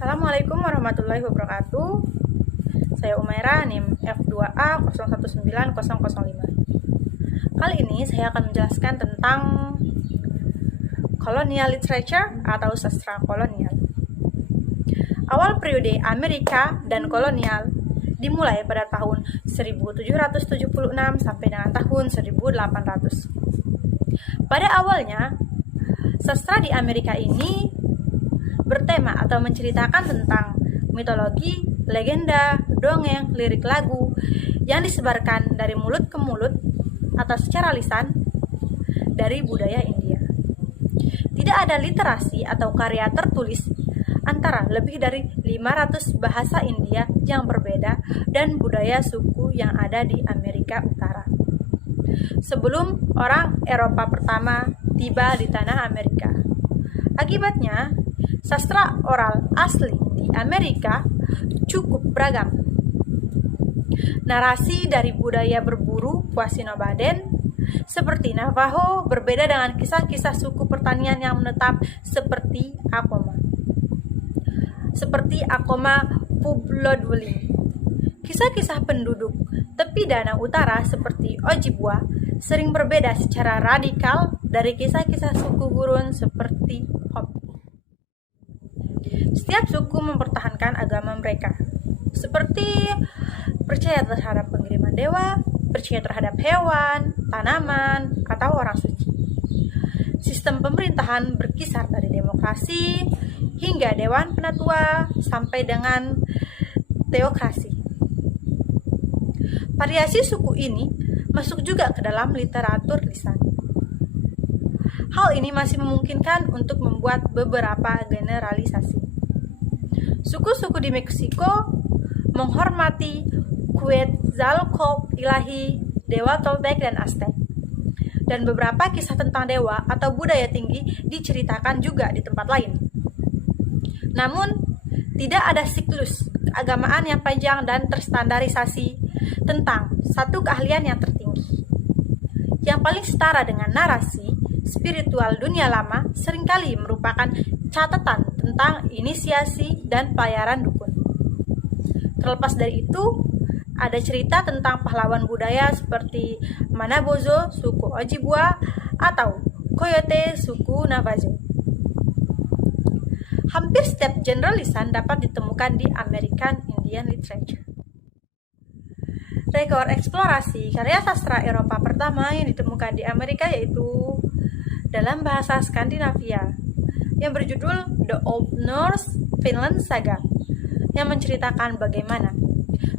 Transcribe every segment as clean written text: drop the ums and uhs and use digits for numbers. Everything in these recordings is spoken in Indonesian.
Assalamualaikum warahmatullahi wabarakatuh. Saya Umaira, NIM F2A 019005. Kali ini saya akan menjelaskan tentang colonial literature atau sastra kolonial. Awal periode Amerika dan kolonial dimulai pada tahun 1776 sampai dengan tahun 1800. Pada awalnya, sastra di Amerika ini bertema atau menceritakan tentang mitologi, legenda, dongeng, lirik lagu yang disebarkan dari mulut ke mulut atau secara lisan dari budaya India. Tidak ada literasi atau karya tertulis antara lebih dari 500 bahasa India yang berbeda dan budaya suku yang ada di Amerika Utara. Sebelum orang Eropa pertama tiba di tanah Amerika. Akibatnya, sastra oral asli di Amerika cukup beragam. Narasi dari budaya berburu Quasi-Nomaden seperti Navajo berbeda dengan kisah-kisah suku pertanian yang menetap seperti Acoma Pueblo Dwelling. Kisah-kisah penduduk tepi danau utara seperti Ojibwa sering berbeda secara radikal dari kisah-kisah suku gurun seperti Hopi. Setiap suku mempertahankan agama mereka, seperti percaya terhadap pengiriman dewa, percaya terhadap hewan, tanaman, atau orang suci. Sistem pemerintahan berkisar dari demokrasi hingga dewan penatua sampai dengan teokrasi. Variasi suku ini masuk juga ke dalam literatur lisan. Hal ini masih memungkinkan untuk membuat beberapa generalisasi. Suku-suku di Meksiko menghormati Quetzalcoatl ilahi, dewa Toltec dan Aztec. Dan beberapa kisah tentang dewa atau budaya tinggi diceritakan juga di tempat lain. Namun, tidak ada siklus keagamaan yang panjang dan terstandarisasi tentang satu keahlian yang tertinggi. Yang paling setara dengan narasi spiritual dunia lama seringkali merupakan catatan tentang inisiasi dan pelayaran dukun. Terlepas dari itu, ada cerita tentang pahlawan budaya seperti Manabozho suku Ojibwa atau Coyote suku Navajo. Hampir setiap genre lisan dapat ditemukan di American Indian Literature. Rekor eksplorasi karya sastra Eropa pertama yang ditemukan di Amerika yaitu dalam bahasa Skandinavia yang berjudul The Old Norse Finland Saga, yang menceritakan bagaimana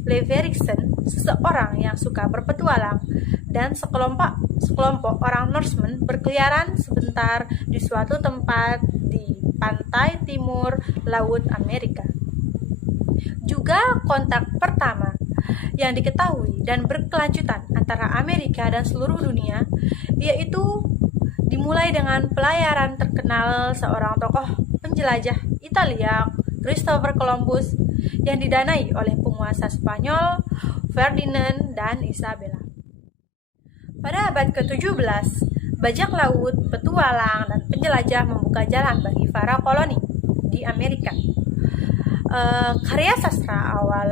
Leif Erikson, seseorang yang suka berpetualang, dan sekelompok orang Norsemen berkeliaran sebentar di suatu tempat di pantai timur Laut Amerika. Juga kontak pertama yang diketahui dan berkelanjutan antara Amerika dan seluruh dunia, yaitu dimulai dengan pelayaran terkenal seorang tokoh penjelajah Italia, Christopher Columbus, yang didanai oleh penguasa Spanyol, Ferdinand dan Isabella. Pada abad ke-17, bajak laut, petualang, dan penjelajah membuka jalan bagi para koloni di Amerika. Karya sastra awal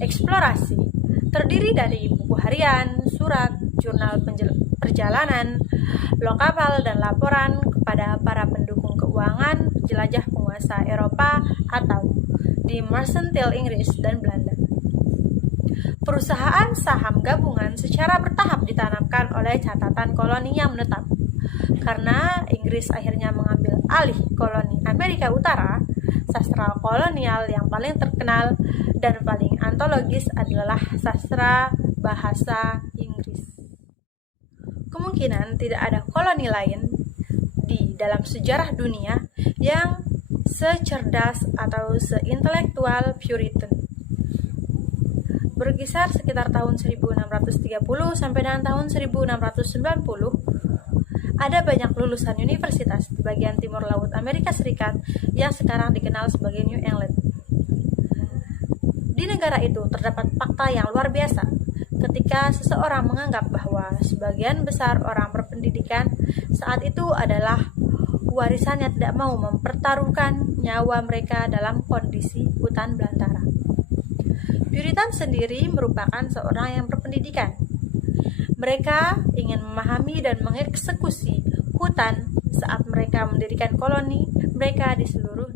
eksplorasi terdiri dari buku harian, surat, jurnal perjalanan, log kapal, dan laporan kepada para pendukung keuangan jelajah penguasa Eropa atau di mercantile Inggris dan Belanda. Perusahaan saham gabungan secara bertahap ditanamkan oleh catatan koloni yang menetap. Karena Inggris akhirnya mengambil alih koloni Amerika Utara, sastra kolonial yang paling terkenal dan paling antologis adalah sastra bahasa Inggris. Kemungkinan tidak ada koloni lain di dalam sejarah dunia yang secerdas atau seintelektual Puritan. Berkisar sekitar tahun 1630 sampai dengan tahun 1690, ada banyak lulusan universitas di bagian timur laut Amerika Serikat yang sekarang dikenal sebagai New England. Di negara itu terdapat fakta yang luar biasa ketika seseorang menganggap bahwa sebagian besar orang berpendidikan saat itu adalah warisannya tidak mau mempertaruhkan nyawa mereka dalam kondisi hutan belantara. Puritan sendiri merupakan seorang yang berpendidikan. Mereka ingin memahami dan mengeksekusi hutan saat mereka mendirikan koloni mereka di seluruh